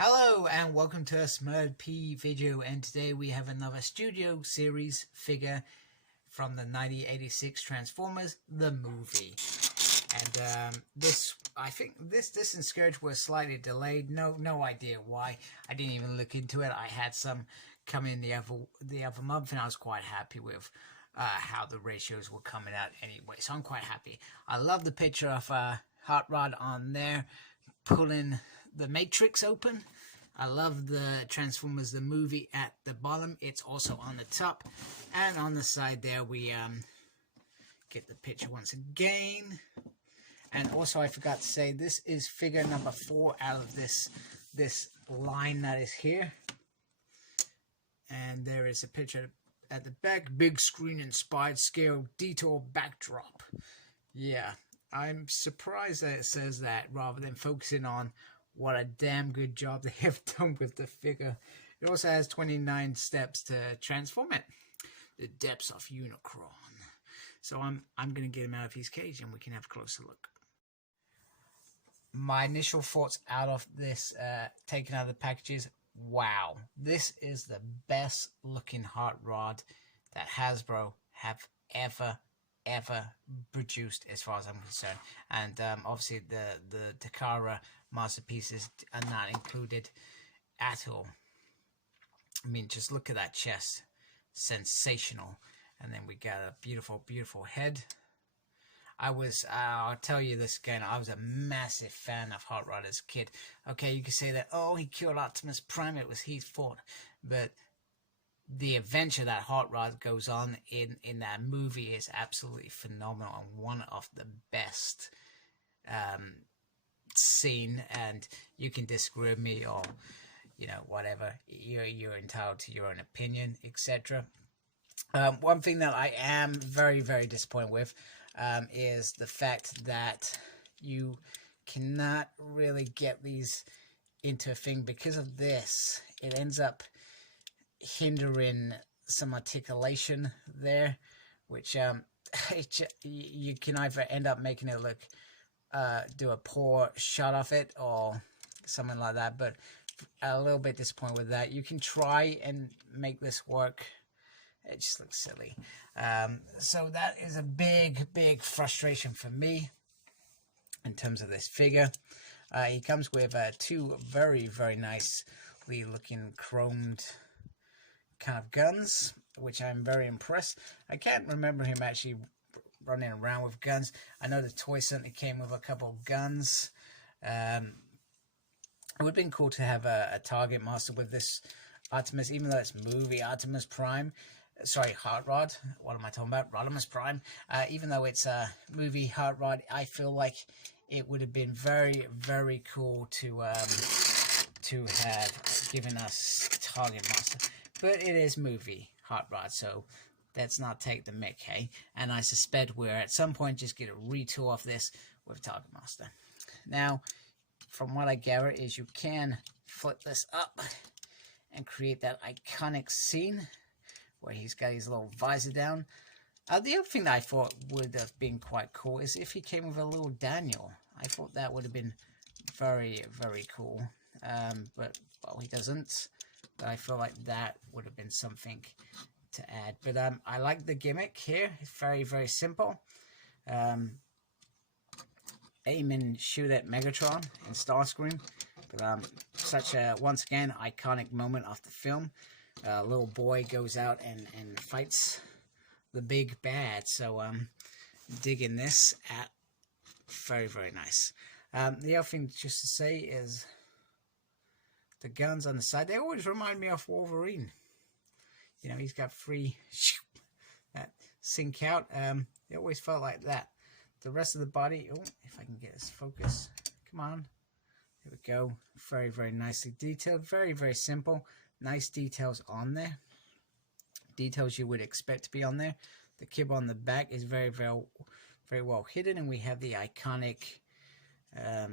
Hello and welcome to a SmurDP video, and today we have another Studio Series figure from the 1986 Transformers the movie. And I think this and Scourge were slightly delayed. No idea why. I didn't even look into it. I had some come in the other month, and I was quite happy with how the ratios were coming out anyway. So I'm quite happy. I love the picture of Hot Rod on there pulling the Matrix open. I love the Transformers the movie at the bottom. It's also on the top, and on the side there we get the picture once again. And also I forgot to say, this is figure number 4 out of this line that is here. And there is a picture at the back, big screen inspired scale detail backdrop. Yeah, I'm surprised that it says that rather than focusing on what a damn good job they have done with the figure. It also has 29 steps to transform it. The depths of Unicron. So I'm going to get him out of his cage and we can have a closer look. My initial thoughts out of this, taken out of the packages. Wow, this is the best looking Hot Rod that Hasbro have ever produced, as far as I'm concerned. And obviously the Takara masterpieces are not included at all. I mean, just look at that chest, sensational. And then we got a beautiful head. I'll tell you this again, I was a massive fan of Hot Rod as a kid. Okay, you can say that, oh, he killed Optimus Prime, it was his fault, but the adventure that Hot Rod goes on in that movie is absolutely phenomenal, and one of the best scene. And you can disagree with me, or whatever, you're entitled to your own opinion, etc. One thing that I am very disappointed with is the fact that you cannot really get these into a thing because of this. It ends up hindering some articulation there, which you can either end up making it look do a poor shot of it or something like that. But a little bit disappointed with that. You can try and make this work. It just looks silly. So that is a big frustration for me in terms of this figure. He comes with two very nicely looking chromed kind of guns, which I'm very impressed. I can't remember him actually running around with guns. I know the toy certainly came with a couple of guns. It would have been cool to have a Target Master with this Optimus, even though it's movie Optimus Prime. Sorry, Hot Rod. What am I talking about? Rodimus Prime. Even though it's a movie Hot Rod, I feel like it would have been very cool to have given us Target Master. But it is movie Hot Rod, so let's not take the mick, hey? And I suspect we're at some point just get a retool of this with Target Master. Now, from what I gather is you can flip this up and create that iconic scene where he's got his little visor down. The other thing that I thought would have been quite cool is if he came with a little Daniel. I thought that would have been very cool. But, well, he doesn't. But I feel like that would have been something to add. But I like the gimmick here. It's very simple. Aim and shoot at Megatron and Starscream. But such a, once again, iconic moment of the film. A little boy goes out and fights the big bad. So digging this at very nice. The other thing just to say is the guns on the side, they always remind me of Wolverine. You know, he's got three that sink out. It always felt like that. The rest of the body, oh, if I can get this focus, come on. There we go. Very nicely detailed. Very simple. Nice details on there. Details you would expect to be on there. The kib on the back is very well hidden, and we have the iconic, I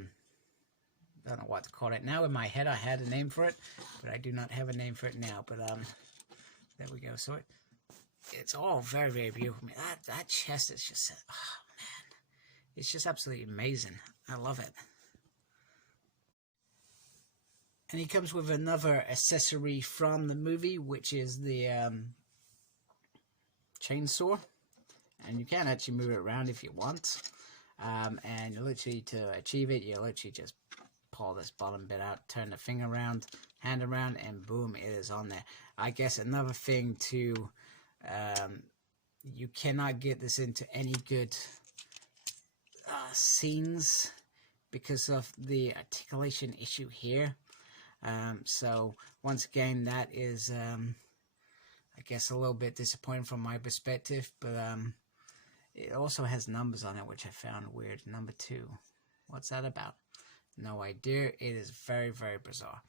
don't know what to call it now. In my head, I had a name for it, but I do not have a name for it now. But there we go. So it's all very beautiful. That chest is just, oh man, it's just absolutely amazing. I love it. And he comes with another accessory from the movie, which is the chainsaw. And you can actually move it around if you want. And literally to achieve it, you literally just pull this bottom bit out, turn the finger around, hand around, and boom, it is on there. I guess another thing too, you cannot get this into any good scenes because of the articulation issue here. So once again, that is I guess a little bit disappointing from my perspective, but it also has numbers on it, which I found weird. Number 2, what's that about? No idea. It is very, very bizarre.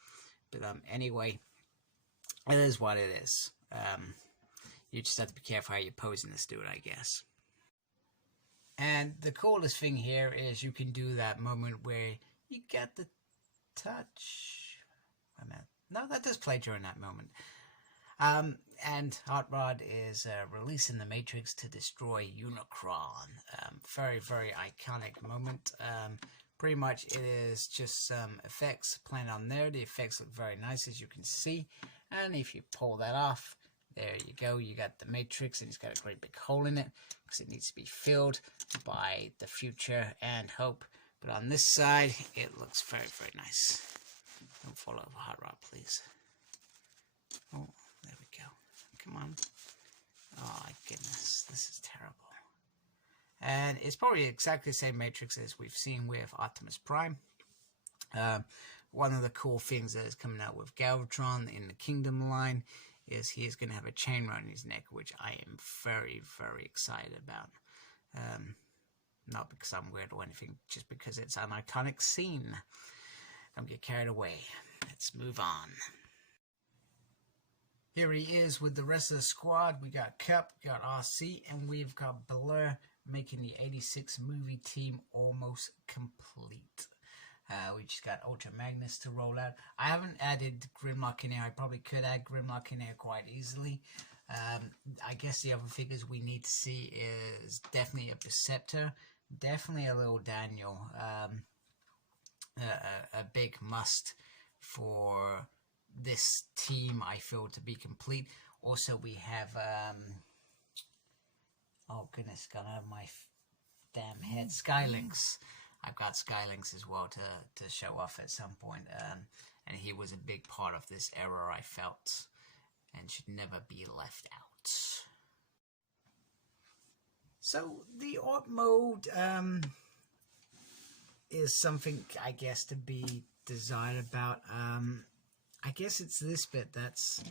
But anyway, it is what it is. You just have to be careful how you're posing this dude, I guess. And the coolest thing here is you can do that moment where you get the touch. Wait a minute. No, that does play during that moment. And Hot Rod is releasing the Matrix to destroy Unicron. Very, very iconic moment. Pretty much it is just some effects playing on there. The effects look very nice, as you can see. And if you pull that off, there you go. You got the Matrix, and it's got a great big hole in it because it needs to be filled by the future and hope. But on this side, it looks very, very nice. Don't fall over, Hot Rod, please. Oh, there we go. Come on. Oh, my goodness. This is terrible. And it's probably exactly the same Matrix as we've seen with Optimus Prime. One of the cool things that is coming out with Galvatron in the Kingdom line is he is going to have a chain around his neck, which I am very, very excited about. Not because I'm weird or anything, just because it's an iconic scene. Don't get carried away. Let's move on. Here he is with the rest of the squad. We got Kup, we got RC, and we've got Blur, making the 86 movie team almost complete. We just got Ultra Magnus to roll out. I haven't added Grimlock in here. I probably could add Grimlock in here quite easily. I guess the other figures we need to see is definitely a Perceptor, definitely a little Daniel. A big must for this team, I feel, to be complete. Also, we have oh goodness, gone out of my damn head. Skylynx. I've got Skylynx as well to show off at some point. And he was a big part of this era, I felt, and should never be left out. So the ARC mode is something, I guess, to be desired about. I guess it's this bit that's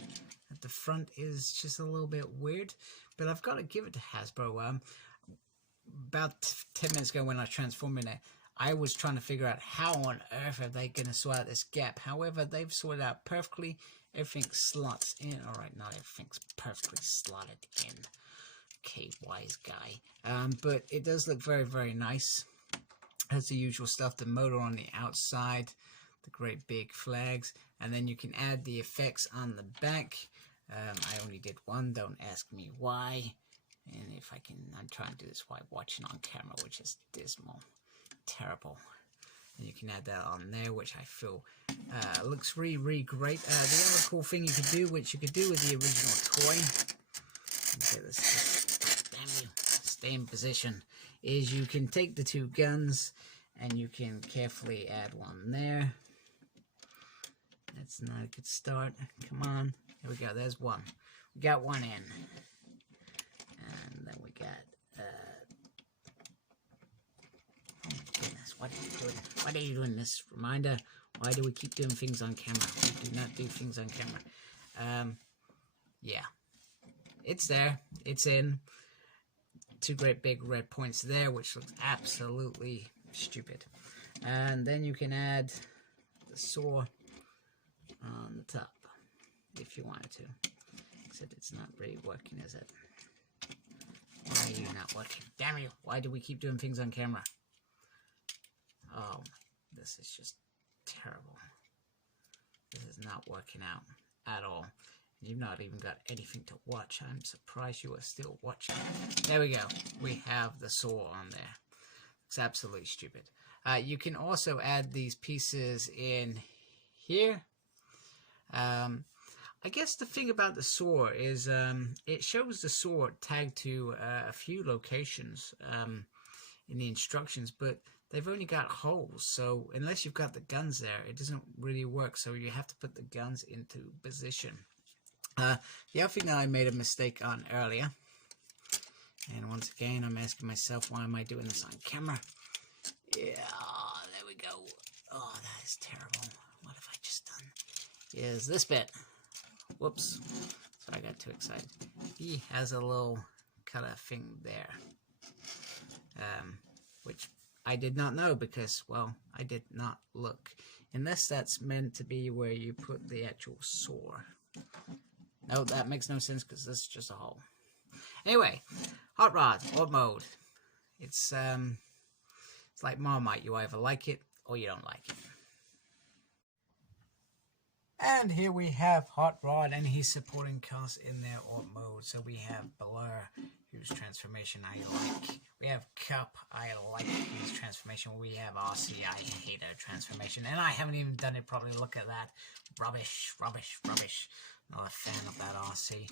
at the front is just a little bit weird, but I've got to give it to Hasbro. About 10 minutes ago when I was transforming it, I was trying to figure out how on earth are they going to sort out this gap. However, they've sorted it out perfectly. Everything slots in. Alright, not everything's perfectly slotted in. Okay, wise guy. But it does look very, very nice. Has the usual stuff, the motor on the outside, the great big flags, and then you can add the effects on the back. I only did one, don't ask me why. And if I can, I'm trying to do this while watching on camera, which is dismal. Terrible. And you can add that on there, which I feel looks really, really great. The other cool thing you could do, which you could do with the original toy, okay, let's just, damn you, stay in position, is you can take the two guns and you can carefully add one there. That's not a good start. Come on. Here we go. There's one. We got one in. And then we got, oh my goodness, what are you doing? What are you doing? This reminder, why do we keep doing things on camera? We do not do things on camera. Yeah. It's there. It's in. Two great big red points there, which looks absolutely stupid. And then you can add the saw on the top, if you wanted to. Except it's not really working, is it? Why are you not working? Damn you! Why do we keep doing things on camera? Oh, this is just terrible. This is not working out at all. You've not even got anything to watch. I'm surprised you are still watching. There we go. We have the saw on there. It's absolutely stupid. You can also add these pieces in here I guess the thing about the saw is it shows the saw tagged to a few locations in the instructions, but they've only got holes, so unless you've got the guns there, it doesn't really work, so you have to put the guns into position. The other thing that I made a mistake on earlier, and once again I'm asking myself, why am I doing this on camera? Yeah, there we go. Oh, that is terrible. What have I just done? Is this bit. Whoops. So I got too excited. He has a little kind of thing there. Which I did not know because, well, I did not look. Unless that's meant to be where you put the actual saw. No, that makes no sense because this is just a hole. Anyway, hot rod, what mode? It's like Marmite. You either like it or you don't like it. And here we have Hot Rod and his supporting cast in their alt mode. So we have Blur, whose transformation I like. We have Cup, I like his transformation. We have RC, I hate her transformation. And I haven't even done it properly. Look at that. Rubbish, rubbish, rubbish. Not a fan of that RC.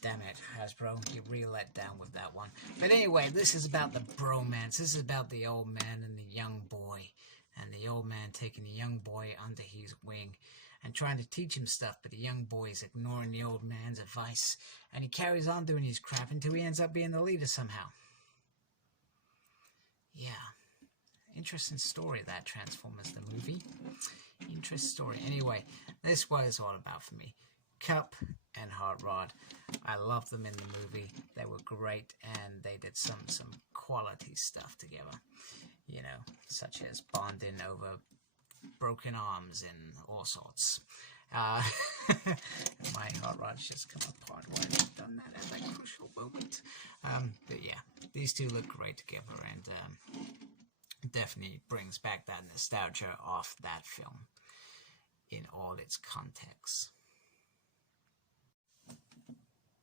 Damn it, Hasbro. You really let down with that one. But anyway, this is about the bromance. This is about the old man and the young boy. And the old man taking the young boy under his wing and trying to teach him stuff, but the young boy is ignoring the old man's advice, and he carries on doing his crap until he ends up being the leader somehow. Yeah. Interesting story, that Transformers the movie. Interesting story. Anyway, this is what it's all about for me. Cup and Hot Rod. I loved them in the movie. They were great, and they did some quality stuff together. You know, such as bonding over broken arms and all sorts. My Hot Rod's just come apart when I've done that at that crucial moment. But yeah, these two look great together, and definitely brings back that nostalgia of that film in all its context.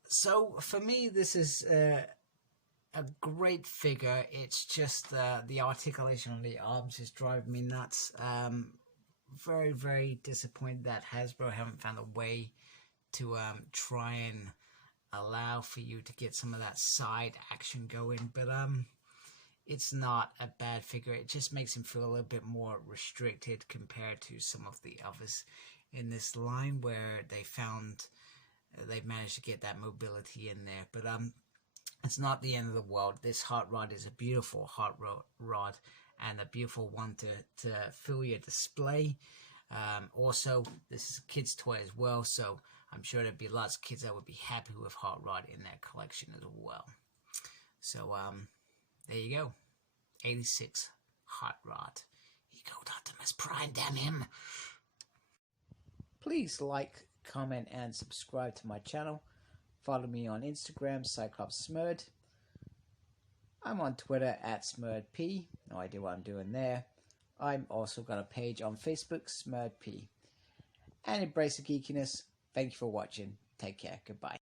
So for me, this is a great figure. It's just the articulation on the arms is driving me nuts. Very, very disappointed that Hasbro haven't found a way to try and allow for you to get some of that side action going. But it's not a bad figure. It just makes him feel a little bit more restricted compared to some of the others in this line, where they've managed to get that mobility in there. But it's not the end of the world. This Hot Rod is a beautiful Hot Rod and a beautiful one to fill your display. Also, this is a kid's toy as well, so I'm sure there'd be lots of kids that would be happy with Hot Rod in their collection as well. So, there you go. 86 Hot Rod. He goes Optimus Prime, damn him. Please like, comment, and subscribe to my channel. Follow me on Instagram, Cyclops Smurd. I'm on Twitter at SmurdP. No idea what I'm doing there. I'm also got a page on Facebook, SmurdP. And embrace the geekiness. Thank you for watching. Take care. Goodbye.